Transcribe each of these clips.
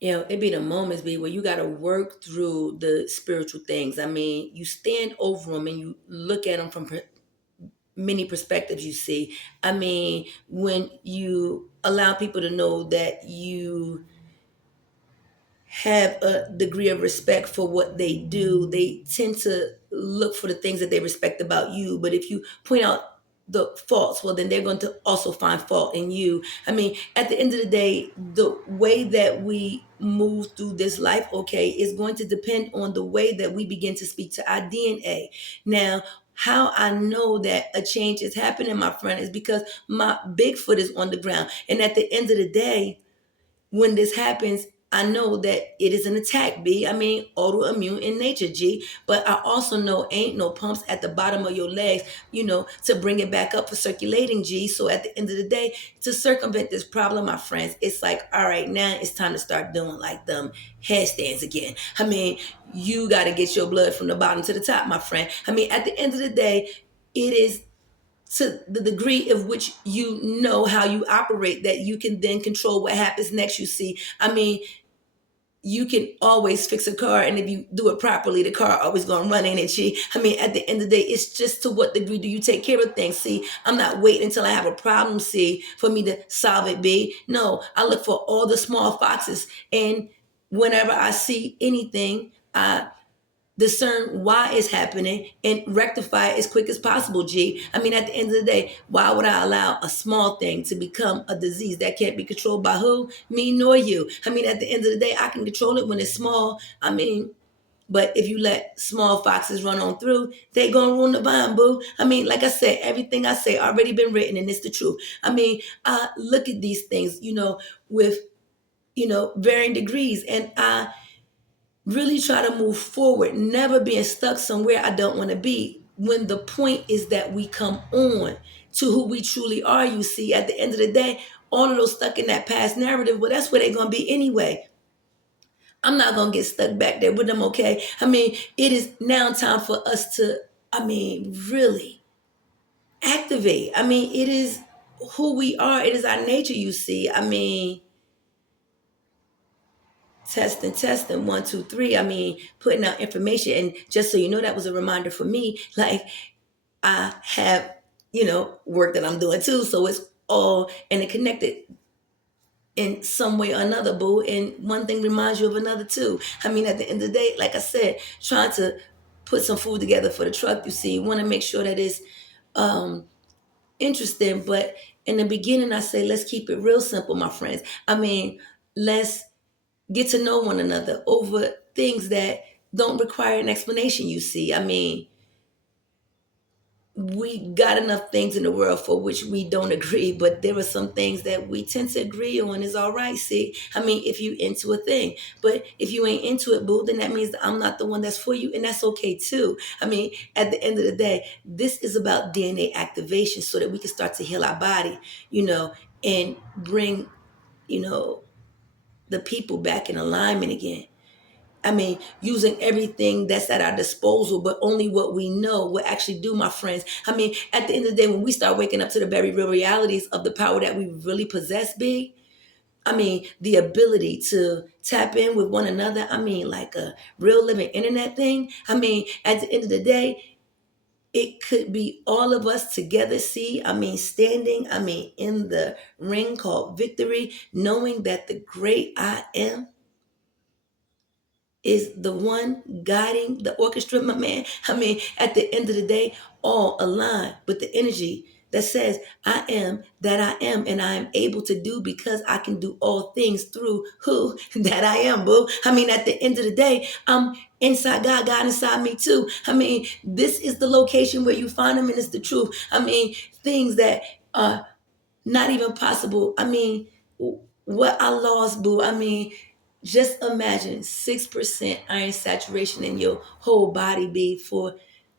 It be the moments be where you got to work through the spiritual things. I mean, you stand over them and you look at them from many perspectives. You see, I mean, when you allow people to know that you have a degree of respect for what they do, they tend to look for the things that they respect about you. But if you point out the faults, well, then they're going to also find fault in you. I mean, at the end of the day, the way that we move through this life, okay, is going to depend on the way that we begin to speak to our DNA. Now, how I know that a change is happening, my friend, is because my Bigfoot is on the ground. And at the end of the day, when this happens, I know that it is an attack, B. I mean, autoimmune in nature, G. But I also know ain't no pumps at the bottom of your legs, to bring it back up for circulating, G. So at the end of the day, to circumvent this problem, my friends, it's like, all right, now it's time to start doing like them headstands again. I mean, you got to get your blood from the bottom to the top, my friend. I mean, at the end of the day, it is to the degree of which you know how you operate that you can then control what happens next. You see, I mean, you can always fix a car, and if you do it properly, the car always gonna run in and she. I mean, at the end of the day, it's just to what degree do you take care of things. See, I'm not waiting until I have a problem, see, for me to solve it, B. No, I look for all the small foxes, and whenever I see anything, I discern why it's happening and rectify it as quick as possible, G. I mean, at the end of the day, why would I allow a small thing to become a disease that can't be controlled by who? Me nor you. I mean, at the end of the day, I can control it when it's small. I mean, but if you let small foxes run on through, they gonna ruin the vine, boo. I mean, like I said, everything I say already been written and it's the truth. I mean, I look at these things, with, varying degrees, and I really try to move forward, never being stuck somewhere I don't want to be. When the point is that we come on to who we truly are, you see, at the end of the day, all of those stuck in that past narrative, well, that's where they're going to be anyway. I'm not going to get stuck back there with them, okay? I mean, it is now time for us to, really activate. I mean, it is who we are, it is our nature, you see. I mean, testing, 1 2 3. I mean, putting out information. And just so you know, that was a reminder for me. Like, I have, work that I'm doing too, so it's all interconnected in some way or another, boo. And one thing reminds you of another too. I mean, at the end of the day, like I said, trying to put some food together for the truck, you see, you want to make sure that it's um interesting. But in the beginning, I say, let's keep it real simple, my friends. I mean, let's get to know one another over things that don't require an explanation, you see. I mean, we got enough things in the world for which we don't agree, but there are some things that we tend to agree on. Is all right, see. I mean, if you into a thing, but if you ain't into it, boo, then that means that I'm not the one that's for you, and that's okay too. I mean, at the end of the day, this is about DNA activation so that we can start to heal our body, and bring, you know, the people back in alignment again. I mean, using everything that's at our disposal, but only what we know will actually do, my friends. I mean, at the end of the day, when we start waking up to the very real realities of the power that we really possess, big, I mean, the ability to tap in with one another, I mean, like a real living internet thing. I mean, at the end of the day, it could be all of us together, see, I mean, standing, I mean, in the ring called victory, knowing that the great I am is the one guiding the orchestra, my man. I mean, at the end of the day, all align with the energy that says, I am that I am, and I am able to do because I can do all things through who that I am, boo. I mean, at the end of the day, I'm inside God, God inside me too. I mean, this is the location where you find him, and it's the truth. I mean, things that are not even possible. I mean, what I lost, boo. I mean, just imagine 6% iron saturation in your whole body be for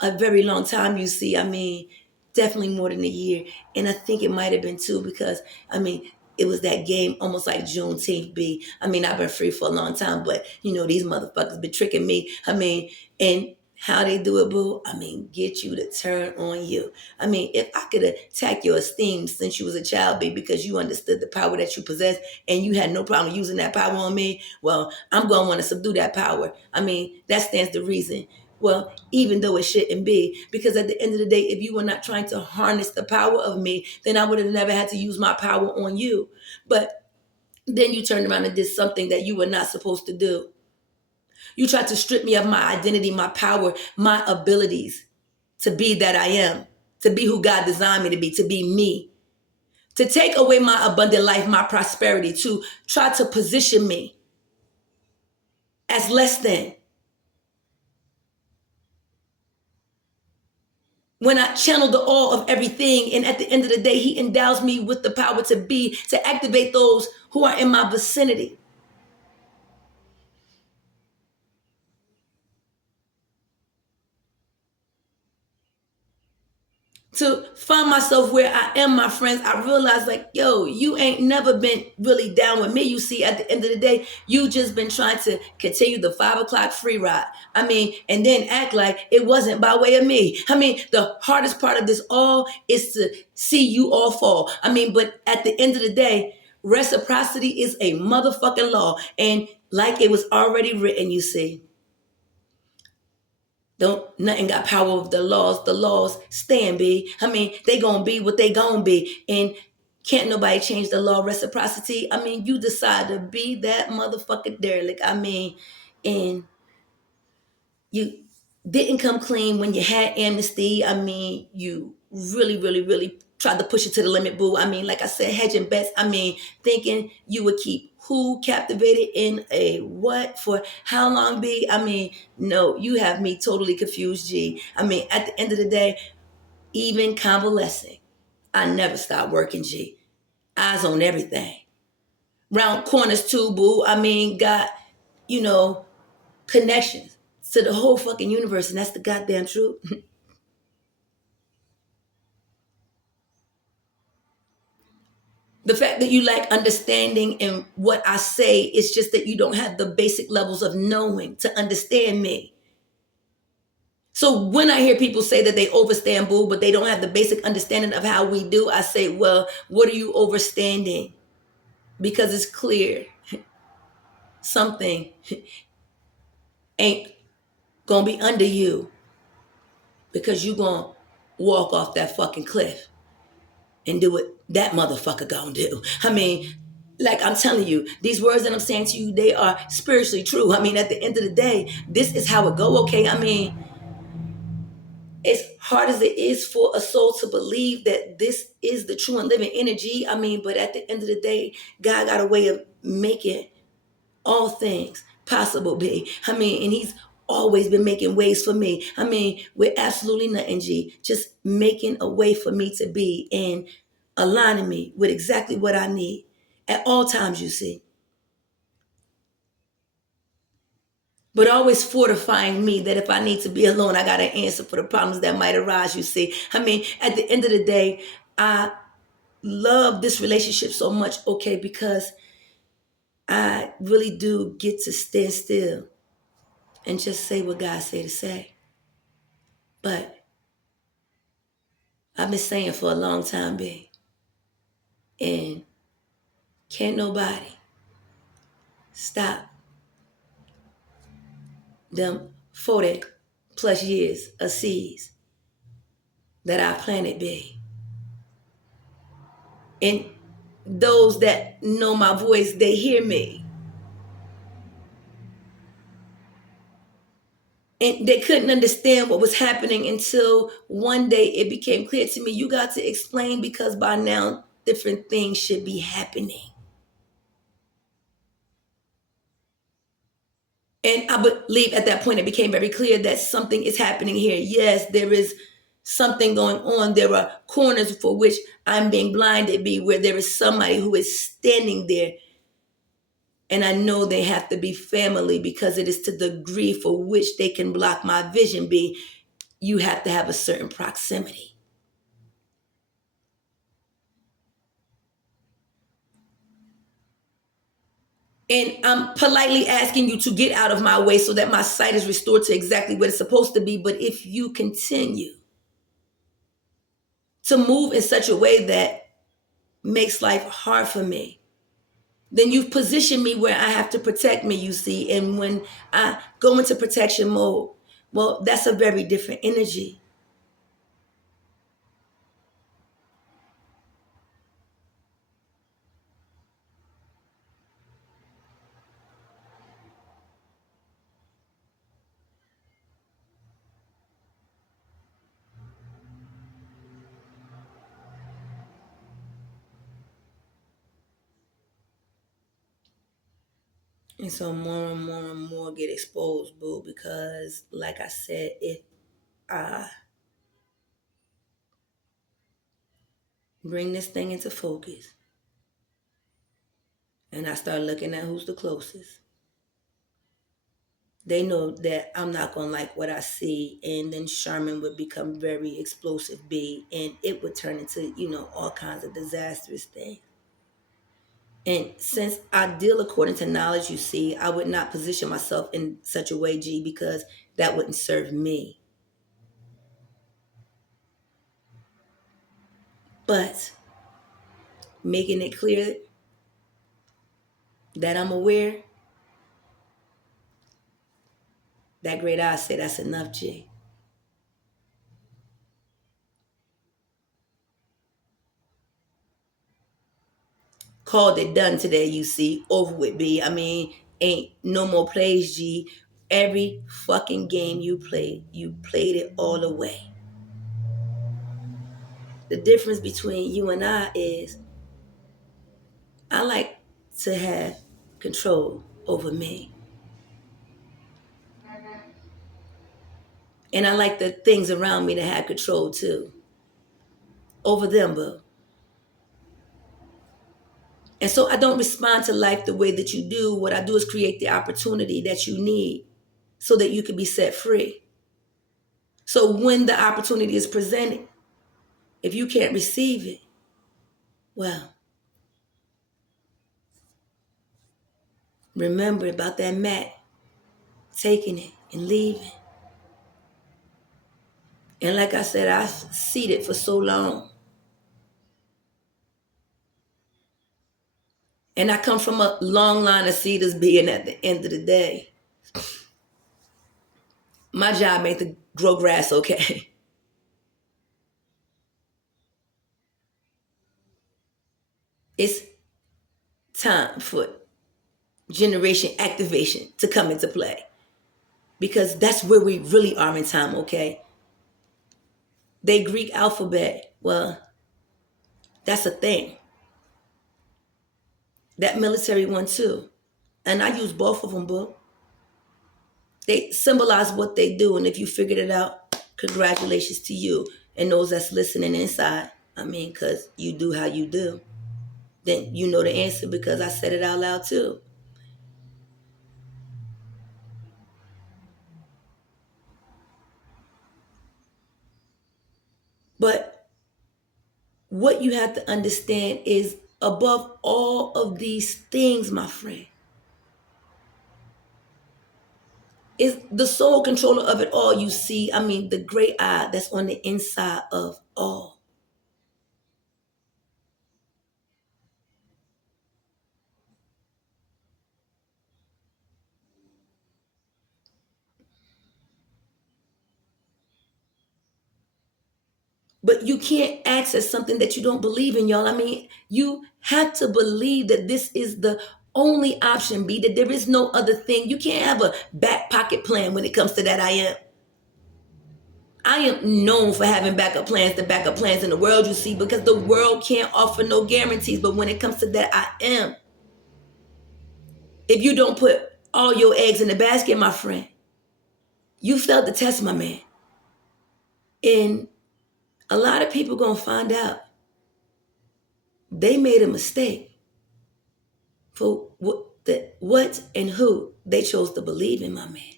a very long time, you see. I mean, definitely more than a year. And I think it might have been two because, I mean, it was that game almost like Juneteenth B. I mean, I've been free for a long time, but, these motherfuckers been tricking me. I mean, and How they do it, boo? I mean, get you to turn on you. I mean, if I could attack your esteem since you was a child, baby, because you understood the power that you possess and you had no problem using that power on me, well, I'm going to want to subdue that power. I mean, that stands to reason. Well, even though it shouldn't be, because at the end of the day, if you were not trying to harness the power of me, then I would have never had to use my power on you. But then you turned around and did something that you were not supposed to do. You tried to strip me of my identity, my power, my abilities to be that I am, to be who God designed me to be me, to take away my abundant life, my prosperity, to try to position me as less than. When I channel the all of everything, and at the end of the day, He endows me with the power to be, to activate those who are in my vicinity. To find myself where I am, my friends, I realized like, yo, you ain't never been really down with me. You see, at the end of the day, you just been trying to continue the 5 o'clock free ride. I mean, and then act like it wasn't by way of me. I mean, the hardest part of this all is to see you all fall. I mean, but at the end of the day, reciprocity is a motherfucking law. And like it was already written, you see. Don't nothing got power over the laws. The laws stand, be. I mean, they gonna be what they gonna be. And can't nobody change the law of reciprocity. I mean, you decide to be that motherfucking derelict. I mean, and you didn't come clean when you had amnesty. I mean, you really, really, really tried to push it to the limit, boo. I mean, like I said, hedging bets. I mean, thinking you would keep who captivated in a what for how long, B? I mean, no, you have me totally confused, G. I mean, at the end of the day, even convalescing, I never stopped working, G. Eyes on everything. Round corners too, boo. I mean, got, you know, connections to the whole fucking universe, and that's the goddamn truth. The fact that you lack understanding in what I say is just that you don't have the basic levels of knowing to understand me. So when I hear people say that they overstand, boo, but they don't have the basic understanding of how we do, I say, well, what are you overstanding? Because it's clear something ain't gonna be under you because you gonna walk off that fucking cliff and do what that motherfucker gonna do. I mean, like I'm telling you, these words that I'm saying to you, they are spiritually true. I mean, at the end of the day, this is how it go, okay? I mean, as hard as it is for a soul to believe that this is the true and living energy, I mean, but at the end of the day, God got a way of making all things possible, be. I mean, and He's always been making ways for me. I mean, with absolutely nothing, G. Just making a way for me to be and aligning me with exactly what I need at all times, you see. But always fortifying me that if I need to be alone, I got an answer for the problems that might arise, you see. I mean, at the end of the day, I love this relationship so much, okay, because I really do get to stand still and just say what God say to say. But I've been saying for a long time, babe, and can't nobody stop them 40 plus years of seeds that I planted, babe. And those that know my voice, they hear me. And they couldn't understand what was happening until one day it became clear to me. You got to explain because by now different things should be happening. And I believe at that point it became very clear that something is happening here. Yes, there is something going on. There are corners for which I'm being blinded, be where there is somebody who is standing there. And I know they have to be family because it is to the degree for which they can block my vision, be you have to have a certain proximity. And I'm politely asking you to get out of my way so that my sight is restored to exactly what it's supposed to be. But if you continue to move in such a way that makes life hard for me, then you've positioned me where I have to protect me, you see. And when I go into protection mode, well, that's a very different energy. And so more and more and more get exposed, boo, because like I said, if I bring this thing into focus and I start looking at who's the closest, they know that I'm not gonna like what I see, and then Sherman would become very explosive B, and it would turn into all kinds of disastrous things. And since I deal according to knowledge, you see, I would not position myself in such a way, G, because that wouldn't serve me. But making it clear that I'm aware, that great I say that's enough, G. Called it done today, you see. Over with, B. I mean, ain't no more plays, G. Every fucking game you played it all away. The difference between you and I is I like to have control over me. And I like the things around me to have control too. Over them, boo. And so I don't respond to life the way that you do. What I do is create the opportunity that you need so that you can be set free. So when the opportunity is presented, if you can't receive it, well, remember about that mat, taking it and leaving. And like I said, I've seated for so long. And I come from a long line of cedars being at the end of the day. My job ain't to grow grass, okay? It's time for generation activation to come into play. Because that's where we really are in time, okay? They Greek alphabet, well, that's a thing. That military one too. And I use both of them, boo. They symbolize what they do. And if you figured it out, congratulations to you and those that's listening inside. I mean, because you do how you do. Then you know the answer because I said it out loud too. But what you have to understand is above all of these things, my friend, is the sole controller of it all. You see, I mean, the great eye that's on the inside of all. But you can't access something that you don't believe in, y'all. I mean, you have to believe that this is the only option, B, that there is no other thing. You can't have a back pocket plan when it comes to that. I am known for having backup plans, the backup plans in the world, you see, because the world can't offer no guarantees. But when it comes to that, I am. If you don't put all your eggs in the basket, my friend, you failed the test, my man. And a lot of people gonna find out they made a mistake for what and who they chose to believe in, my man.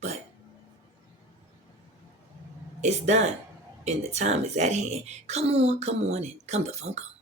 But it's done, and the time is at hand. Come on, and come the phone call.